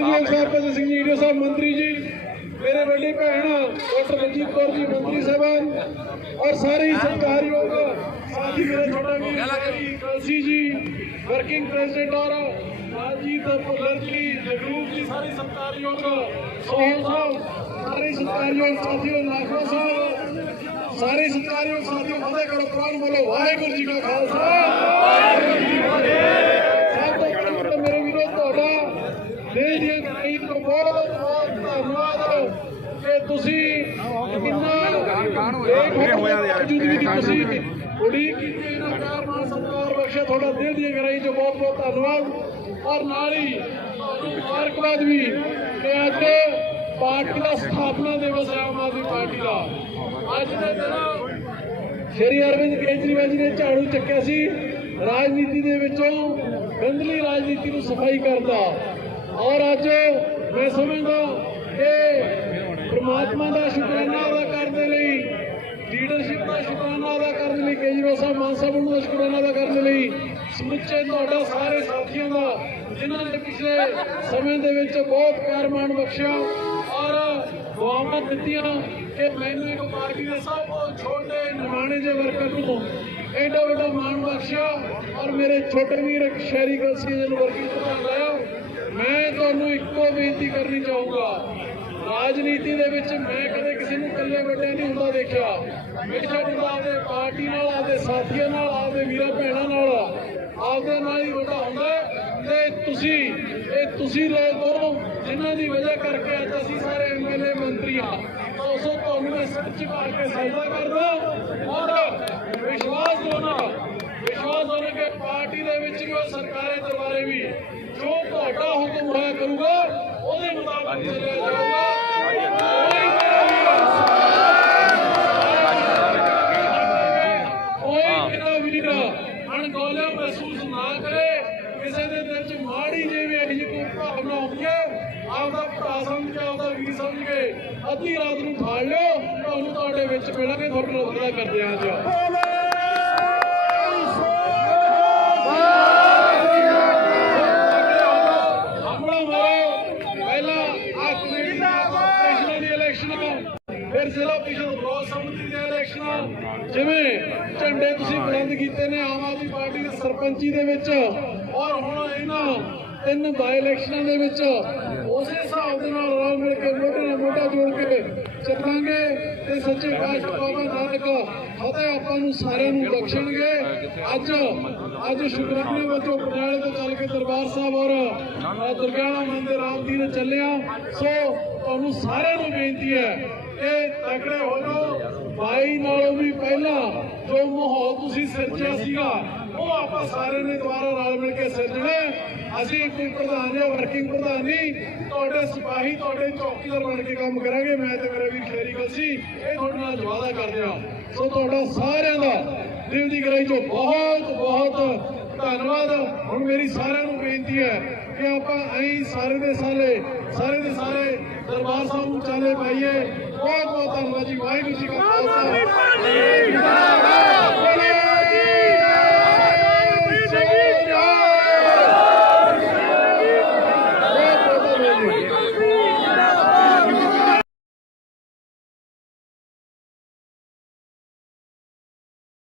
ਸਤਿਕਾਰਯੋਗ ਸਰਪੰਚ ਸਿੰਘ ਜੀ ਸਾਹਿਬ ਮੰਤਰੀ ਜੀ ਮੇਰੇ ਵੱਡੀ ਭੈਣ ਡਾਕਟਰ ਮਨਜੀਤ ਕੌਰ ਜੀ ਮੰਤਰੀ ਸਾਹਿਬਾਨ ਔਰ ਸਾਰੇ ਸਤਿਕਾਰਯੋਗ ਸਾਥੀ ਮੇਰੇ ਛੋਟਾ ਵੀਰ ਕਲਸੀ ਜੀ ਵਰਕਿੰਗ ਪ੍ਰੈਜ਼ੀਡੈਂਟ ਔਰ ਰਾਜੀਤ ਭੁੱਲਰ ਜੀ ਜਗਰੂਪ ਜੀ ਸਾਰੇ ਸਤਿਕਾਰਯੋਗ ਸੋਹਲ ਸਾਹਿਬ ਸਾਰੇ ਸਤਿਕਾਰਯੋਗ ਸਾਥੀਓ ਲਾਖੋ ਸਾਹਿਬ ਸਾਰੇ ਸਤਿਕਾਰਯੋਗ ਸਾਥੀਓ ਫਤਿਹ ਕਰੋ ਕੁਰਾਨ ਬੋਲੋ ਵਾਹਿਗੁਰੂ ਜੀ ਕਾ ਖਾਲਸਾ ਵਾਹਿਗੁਰੂ ਜੀ ਕੀ ਫਤਿਹ ਸਭ ਤੋਂ ਪਹਿਲਾਂ ਤਾਂ ਮੇਰੇ ਵੀਰੋ ਤੁਹਾਡਾ ਦਿਲ ਦੀਆਂ ਗਹਿਰਾਈ ਤੋਂ ਬਹੁਤ ਬਹੁਤ ਧੰਨਵਾਦ ਕਿ ਤੁਸੀਂ ਕਿੰਨਾ ਲੇਟ ਹੋਇਆ ਯਾਰ। ਤੁਸੀਂ ਉਡੀਕ ਕੀਤੀ। ਇਹਨਾਂ ਪਿਆਰ ਨਾਲ ਸਤਿਕਾਰ ਬਖਸ਼ਿਆ ਤੁਹਾਡਾ ਦਿਲ ਦੀਆਂ ਗਹਿਰਾਈ ਤੋਂ ਬਹੁਤ ਬਹੁਤ ਧੰਨਵਾਦ। ਔਰ ਨਾਲ ਹੀ ਤੁਹਾਨੂੰ ਮੁਬਾਰਕਬਾਦ ਵੀ ਕਿ ਅੱਜ ਪਾਰਟੀ ਦਾ ਸਥਾਪਨਾ ਦਿਵਸ ਹੈ ਆਮ ਆਦਮੀ ਪਾਰਟੀ ਦਾ। ਅੱਜ ਦੇ ਦਿਨ ਸ਼੍ਰੀ ਅਰਵਿੰਦ ਕੇਜਰੀਵਾਲ ਜੀ ਨੇ ਝਾੜੂ ਚੱਕਿਆ ਸੀ। ਰਾਜਨੀਤੀ ਦੇ ਵਿੱਚੋਂ ਗੰਦਲੀ ਰਾਜਨੀਤੀ ਨੂੰ ਸਫ਼ਾਈ ਕਰਦਾ ਔਰ ਅੱਜ ਮੈਂ ਸਮਝਦਾ ਕਿ ਪ੍ਰਮਾਤਮਾ ਦਾ ਸ਼ੁਕਰਾਨਾ ਅਦਾ ਕਰਨ ਦੇ ਲਈ ਲੀਡਰਸ਼ਿਪ ਦਾ ਸ਼ੁਕਰਾਨਾ ਅਦਾ ਕਰਨ ਲਈ, ਕੇਜਰੀਵਾਲ ਸਾਹਿਬ, ਮਾਨ ਸਾਹਿਬ ਨੂੰ ਦਾ ਸ਼ੁਕਰਾਨਾ ਅਦਾ ਕਰਨ ਲਈ। ਸਮੁੱਚੇ ਤੁਹਾਡਾ, ਸਾਰੇ ਸਾਥੀਆਂ ਦਾ, ਜਿਨ੍ਹਾਂ ਨੇ ਪਿਛਲੇ ਸਮੇਂ ਦੇ ਵਿੱਚ ਬਹੁਤ ਪਿਆਰ ਮਾਣ ਬਖਸ਼ਿਆ ਔਰ ਦੁਆਵਾਂ ਦਿੱਤੀਆਂ ਕਿ ਮੈਨੂੰ ਇੱਕ ਪਾਰਟੀ ਦੇ ਸਭ ਤੋਂ ਛੋਟੇ ਨਿਮਾਣੇ ਜਿਹੇ ਵਰਕਰ ਨੂੰ ਐਡਾ ਵੱਡਾ ਮਾਣ ਬਖਸ਼ਿਆ ਔਰ ਮੇਰੇ ਛੋਟੇ ਵੀਰ ਸ਼ਹਿਰੀ ਕਲਸੀ ਨੂੰ ਵਰਕਿੰਗ ਪ੍ਰਧਾਨ ਲਾਇਆ। ਮੈਂ ਤੁਹਾਨੂੰ ਇੱਕੋ ਬੇਨਤੀ ਕਰਨੀ ਚਾਹੂੰਗਾ ਰਾਜਨੀਤੀ ਦੇ ਵਿੱਚ ਮੈਂ ਕਦੇ ਕਿਸੇ ਨੂੰ ਇਕੱਲੇ ਵੱਡਿਆ ਨਹੀਂ ਹੁੰਦਾ ਦੇਖਿਆ। ਹਮੇਸ਼ਾ ਜਿਹੜਾ ਆਪਦੇ ਪਾਰਟੀ ਨਾਲ, ਆਪਦੇ ਸਾਥੀਆਂ ਨਾਲ, ਆਪਦੇ ਵੀਰਾਂ ਭੈਣਾਂ ਨਾਲ ਆਪਦੇ ਨਾਲ ਹੀ ਵੱਡਾ ਹੁੰਦਾ ਹੈ। ਤੇ ਤੁਸੀਂ, ਇਹ ਤੁਸੀਂ ਲੋਕ ਹੋ ਜਿਨ੍ਹਾਂ ਦੀ ਵਜ੍ਹਾ ਕਰਕੇ ਅੱਜ ਅਸੀਂ ਸਾਰੇ ਐਮਐਲਏ ਮੰਤਰੀ ਆ ਉਸੋ ਤੁਹਾਨੂੰ ਮੈਂ ਸੱਚ ਕੇ ਸਜਦਾ ਕਰਦਾ ਔਰ ਵਿਸ਼ਵਾਸ ਦੋਨਾ ਵਿਸ਼ਵਾਸ ਦੋਨਾ ਕਿ ਪਾਰਟੀ ਦੇ ਵਿੱਚ ਵੀ ਔਰ ਸਰਕਾਰੀ ਦਰਬਾਰੇ ਵੀ ਜੋ ਤੁਹਾਡਾ ਹੁਕਮ ਹੋਇਆ ਕਰੂਗਾ, ਉਹਦੇ ਮੁਤਾਬਕ ਚੱਲਿਆ ਜਾਊਗਾ। ਕੋਈ ਅਣਗੌਲਿਆ ਮਹਿਸੂਸ ਨਾ ਕਰੇ, ਕਿਸੇ ਦੇ ਦਿਲ 'ਚ ਮਾੜੀ ਜਿਹੀ ਇਹੋ ਜਿਹੀ ਕੋਈ ਭਾਵਨਾ ਹੁੰਦੀ ਹੈ? ਆਪਦਾ ਭਰਾ ਸਮਝ ਕੇ, ਆਪਦਾ ਵੀਰ ਸਮਝ ਕੇ ਅੱਧੀ ਰਾਤ ਨੂੰ ਠਾਲ ਲਿਓ ਤੁਹਾਨੂੰ ਤੁਹਾਡੇ ਵਿੱਚ ਮਿਲਾਂਗੇ, ਤੁਹਾਡੇ ਨਾਲ ਕਰਦੇ ਹਾਂ ਅੱਜ ਆਪਣਾ ਮਾਰੋ ਪਹਿਲਾਂ ਆ ਕਮੇਟੀ ਦਾ ਸਟੇਸ਼ਨਾਂ ਦੀ ਇਲੈਕਸ਼ਨ ਫਿਰ ਜ਼ਿਲ੍ਹਾ ਪ੍ਰੀਸ਼ਦ ਬਲਾਕ ਸਮਿਤੀ ਦੇ ਇਲੈਕਸ਼ਨ, ਜਿਵੇਂ ਝੰਡੇ ਤੁਸੀਂ ਬੁਲੰਦ ਕੀਤੇ ਨੇ ਆਮ ਆਦਮੀ ਪਾਰਟੀ ਦੇ ਸਰਪੰਚੀ ਦੇ ਵਿੱਚ ਔਰ ਹੁਣ ਇਹਨਾਂ ਤਿੰਨ ਬਾਈ ਇਲੈਕਸ਼ਨਾਂ ਦੇ ਵਿੱਚ ਉਸੇ ਹਿਸਾਬ ਦੇ ਨਾਲ ਰਲ ਮਿਲ ਕੇ ਮੋਢੇ ਨਾਲ ਮੋਢਾ ਜੋੜ ਕੇ ਚੱਲਾਂਗੇ ਤੇ ਸੱਚੇ ਪਾਤਸ਼ਾਹ ਬਾਬਾ ਨਾਨਕ ਫਤਿਹ ਆਪਾਂ ਨੂੰ ਸਾਰਿਆਂ ਨੂੰ ਬਖਸ਼ਣਗੇ। ਅੱਜ ਅੱਜ ਸ਼ੁਕਰਾਨੇ ਵਜੋਂ ਪਟਿਆਲੇ ਤੋਂ ਚੱਲ ਕੇ ਦਰਬਾਰ ਸਾਹਿਬ ਔਰ ਦੁਰਗਿਆਣਾ ਮੰਦਿਰ ਰਾਮਦੀਨ ਚੱਲਿਆ। ਸੋ ਤੁਹਾਨੂੰ ਸਾਰਿਆਂ ਨੂੰ ਬੇਨਤੀ ਹੈ ਕਿ ਤਕੜੇ ਹੋ ਜਾਓ। ਬਾਈ ਨਾਲੋਂ ਵੀ ਪਹਿਲਾਂ ਜੋ ਮਾਹੌਲ ਤੁਸੀਂ ਸਿਰਜਿਆ ਸੀਗਾ, ਉਹ ਆਪਾਂ ਸਾਰਿਆਂ ਨੇ ਦੁਬਾਰਾ ਰਲ ਮਿਲ ਕੇ ਸਿਰਜਣਾ ਅਸੀਂ ਕੋਈ ਪ੍ਰਧਾਨ ਜਾਂ ਵਰਕਿੰਗ ਪ੍ਰਧਾਨ ਨਹੀਂ, ਤੁਹਾਡੇ ਸਿਪਾਹੀ ਤੁਹਾਡੇ ਚੌਕੀਦਾਰ ਬਣ ਕੇ ਕੰਮ ਕਰਾਂਗੇ। ਮੈਂ ਤੇ ਮੇਰਾ ਵੀ ਸ਼ੇਰੀ ਸੀ, ਇਹ ਤੁਹਾਡੇ ਨਾਲ ਵਾਅਦਾ ਕਰਦੇ ਹਾਂ। ਸੋ ਤੁਹਾਡਾ ਸਾਰਿਆਂ ਦਾ ਦਿਲ ਦੀ ਗਹਿਰਾਈ ਤੋਂ ਬਹੁਤ ਬਹੁਤ ਧੰਨਵਾਦ। ਹੁਣ ਮੇਰੀ ਸਾਰਿਆਂ ਨੂੰ ਬੇਨਤੀ ਹੈ ਕਿ ਆਪਾਂ ਐਂ ਸਾਰੇ ਦੇ ਸਾਰੇ ਸਾਰੇ ਦੇ ਸਾਰੇ ਦਰਬਾਰ ਸਾਹਿਬ ਨੂੰ ਚਾਲੇ ਪਾਈਏ। ਬਹੁਤ ਬਹੁਤ ਧੰਨਵਾਦ ਜੀ। ਵਾਹਿਗੁਰੂ ਜੀ ਕਾ ਖਾਲਸਾ।